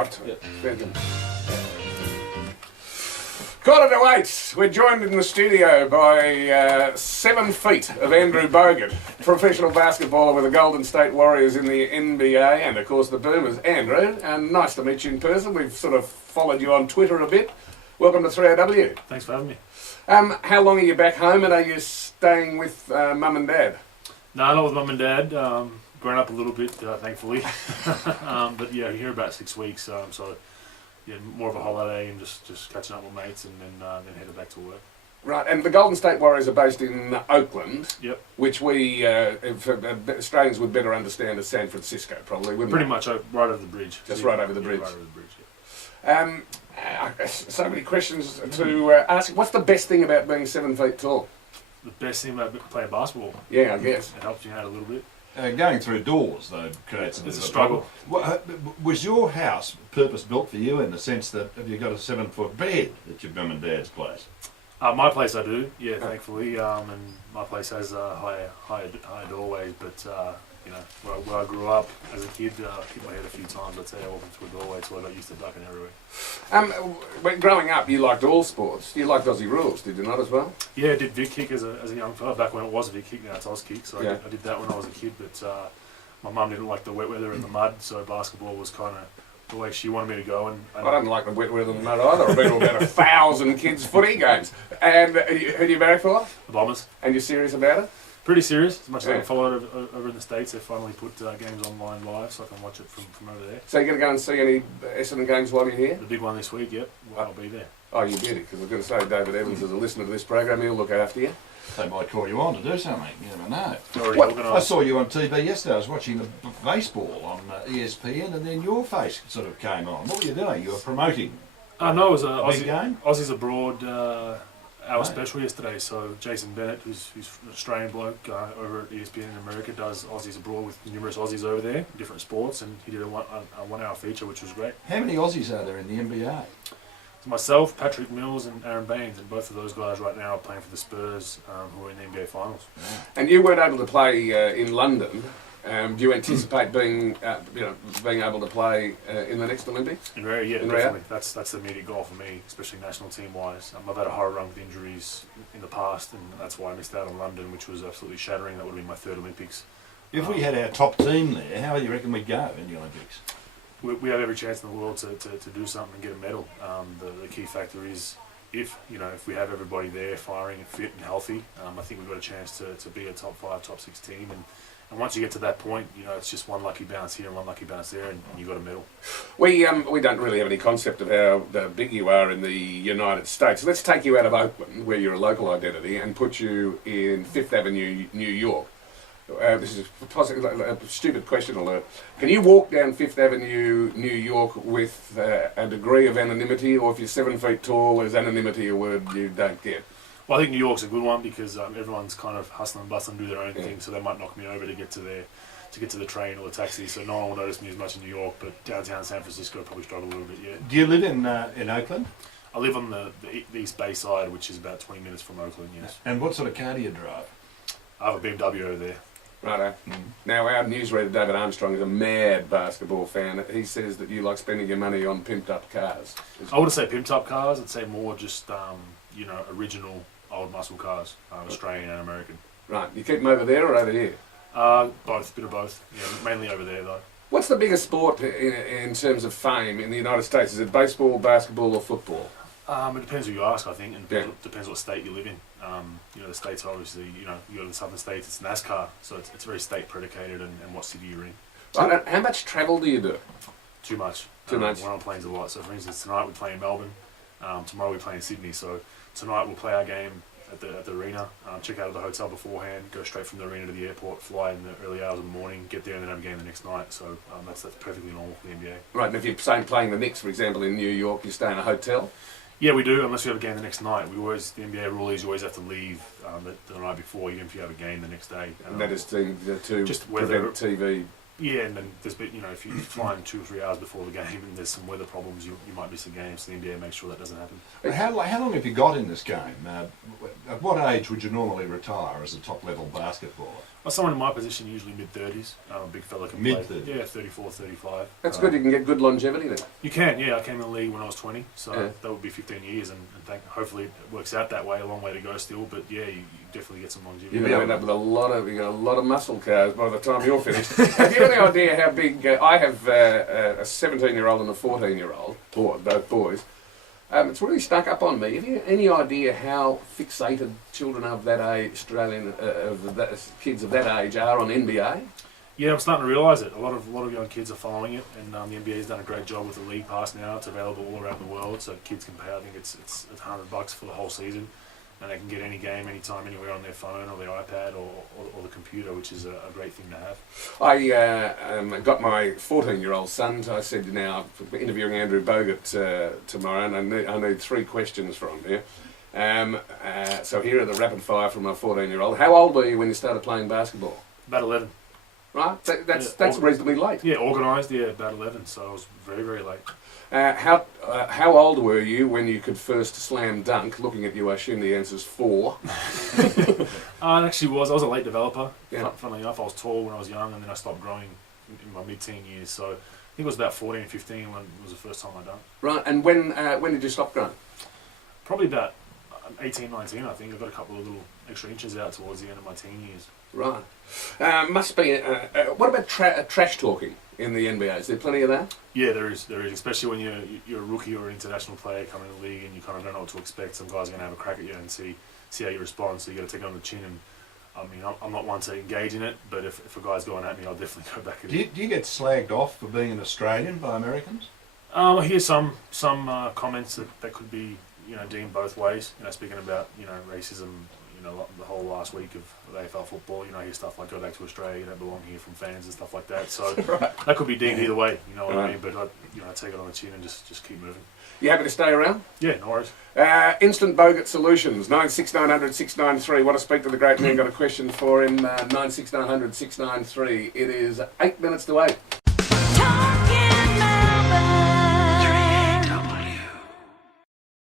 dropped. Yeah. Quarter to 8. We're joined in the studio by 7 feet of Andrew Bogut, professional basketballer with the Golden State Warriors in the NBA, and of course the Boomers. Andrew, nice to meet you in person. We've sort of followed you on Twitter a bit. Welcome to 3AW. Thanks for having me. How long are you back home, and are you staying with Mum and Dad? No, not with Mum and Dad. Grown up a little bit, thankfully. But yeah, here about 6 weeks. So yeah, more of a holiday and just catching up with mates, and then headed back to work. Right, and the Golden State Warriors are based in Oakland. Yep. Which we, Australians would better understand as San Francisco, probably, wouldn't Pretty they? much right over the bridge. Just right over the bridge. Right over the bridge. Yeah. So many questions to ask. What's the best thing about being 7 feet tall? The best thing about playing basketball. Yeah, I guess. It helps you out a little bit. Going through doors, though, creates a bit It's of a struggle. Was your house purpose-built for you in the sense that have you got a 7-foot bed at your mum and dad's place? My place I do, yeah, thankfully. And my place has high doorways, but you know, where I grew up as a kid, hit my head a few times. I'd say I walked into a doorway, so I got used to ducking everywhere. When growing up, you liked all sports. You liked Aussie rules, did you not, as well? Yeah, I did Vic kick as a young fella, back when it was a Vic kick, now it's Oz kick, so Yeah. I did that when I was a kid, but my mum didn't like the wet weather and the mud, so basketball was kind of the way she wanted me to go. And I don't like the wet weather and the mud either. I've been to about 1,000 kids' footy games. And who do you marry for? the Bombers. And you're serious about it? Pretty serious, as much as I Yeah. can follow it over in the States. They finally put games online live, so I can watch it from over there. So you're going to go and see any Essendon games while you're here? The big one this week, yep, I'll be there. Oh, you did it, because I was going to say David Evans is a listener to this program. He'll look after you. They might call you on to do something, you never know. Already I organised. saw you on TV yesterday. I was watching the baseball on ESPN, and then your face sort of came on. What were you doing? You were promoting No, it was a big game? Aussies Abroad our Right. special yesterday. So Jason Bennett, who's an Australian bloke over at ESPN in America, does Aussies Abroad with numerous Aussies over there, different sports, and he did a 1 hour feature, which was great. How many Aussies are there in the NBA? So myself, Patrick Mills, and Aaron Baines, and both of those guys right now are playing for the Spurs, who are in the NBA Finals. And you weren't able to play in London. Do you anticipate being able to play in the next Olympics? In Rio, yeah, In definitely. That's the immediate goal for me, especially national team wise. I've had a horror run with injuries in the past, and that's why I missed out on London, which was absolutely shattering. That would have been my 3rd Olympics. If we had our top team there, how do you reckon we'd go in the Olympics? We have every chance in the world to do something and get a medal. The key factor is if we have everybody there firing and fit and healthy, I think we've got a chance to be a top 5, top 6 team. And once you get to that point, it's just one lucky bounce here and one lucky bounce there, and you got a medal. We don't really have any concept of how big you are in the United States. Let's take you out of Oakland, where you're a local identity, and put you in Fifth Avenue, New York. This is possibly a stupid question alert. Can you walk down Fifth Avenue, New York, with a degree of anonymity, or if you're 7 feet tall, is anonymity a word you don't get? Well, I think New York's a good one because everyone's kind of hustling and bustling, do their own thing, so they might knock me over to get to the train or the taxi. So no one will notice me as much in New York, but downtown San Francisco probably struggle a little bit. Yeah. Do you live in Oakland? I live on the East Bay side, which is about 20 minutes from Oakland. Yes. And what sort of car do you drive? I have a BMW over there. Righto. Now, our newsreader David Armstrong is a mad basketball fan. He says that you like spending your money on pimped-up cars. I wouldn't say pimped up cars. I'd say more just original old muscle cars, Australian and American. Right. You keep them over there or over here? Both, bit of both. Yeah, mainly over there though. What's the biggest sport in terms of fame in the United States? Is it baseball, basketball, or football? It depends who you ask, I think, and depends what state you live in. The states obviously, you go to the southern states, it's NASCAR, so it's very state predicated and what city you're in. Right, how much travel do you do? Too much. Too much. We're on planes a lot. So for instance, tonight we play in Melbourne. Tomorrow we play in Sydney. So tonight we'll play our game at the arena, check out of the hotel beforehand, go straight from the arena to the airport, fly in the early hours of the morning, get there and then have a game the next night. So that's perfectly normal for the NBA. Right, and if you're playing the Knicks, for example, in New York, you stay in a hotel? Yeah, we do, unless you have a game the next night. The NBA rule is you always have to leave the night before, even if you have a game the next day. And that is to just prevent TV. Yeah, and then there's if you fly in 2 or 3 hours before the game and there's some weather problems, you might miss a game. So the NBA makes sure that doesn't happen. How long have you got in this game? At what age would you normally retire as a top-level basketballer? Well, someone in my position, usually mid-30s. A big fella can play. Mid-30s? Yeah, 34, 35. That's good. You can get good longevity then. You can, yeah. I came in the league when I was 20, so Yeah. that would be 15 years, and hopefully it works out that way. A long way to go still, but yeah, you definitely get some longevity. You're going to end up with you got a lot of muscle cars by the time you're finished. Have you any idea how big? I have a 17-year-old and a 14-year-old, both boys. It's really stuck up on me. Have you any idea how fixated children of that age, kids of that age, are on NBA? Yeah, I'm starting to realise it. A lot of young kids are following it, and the NBA's done a great job with the league pass now. It's available all around the world, so kids can pay. I think it's $100 for the whole season, and they can get any game, anytime, anywhere on their phone or their iPad or the computer, which is a great thing to have. I got my 14-year-old son. I said, now I'm interviewing Andrew Bogut tomorrow, and I need 3 questions from you. So here are the rapid fire from my 14-year-old. How old were you when you started playing basketball? About 11. Right, that's reasonably late. Yeah, organised. Yeah, about 11. So I was very, very late. How old were you when you could first slam dunk? Looking at you, I assume the answer's 4. It actually was. I was a late developer. Yeah. Funnily enough, I was tall when I was young, and then I stopped growing in my mid-teen years. So I think it was about 14, 15 when it was the first time I done. Right, and when did you stop growing? Probably about 18, 19, I think. I got a couple of little extra inches out towards the end of my teen years. Right. Must be. What about trash talking in the NBA? Is there plenty of that? Yeah, there is, especially when you're a rookie or an international player coming in the league and you kind of don't know what to expect. Some guys are going to have a crack at you and see how you respond, so you got to take it on the chin. And I mean, I'm not one to engage in it, but if a guy's going at me, I'll definitely go back at it. Do you get slagged off for being an Australian by Americans? I hear some comments that could be deemed both ways. Speaking about racism. The whole last week of AFL football, I hear stuff like go back to Australia, you don't belong here from fans and stuff like that. So Right. that could be deemed either way, you know what Right. I mean? But I take it on the chin and just keep moving. You happy to stay around? Yeah, no worries. Instant Bogut Solutions, 96900 693. Want to speak to the great man? Got a question for him? 96900 693. It is 8 minutes to 8.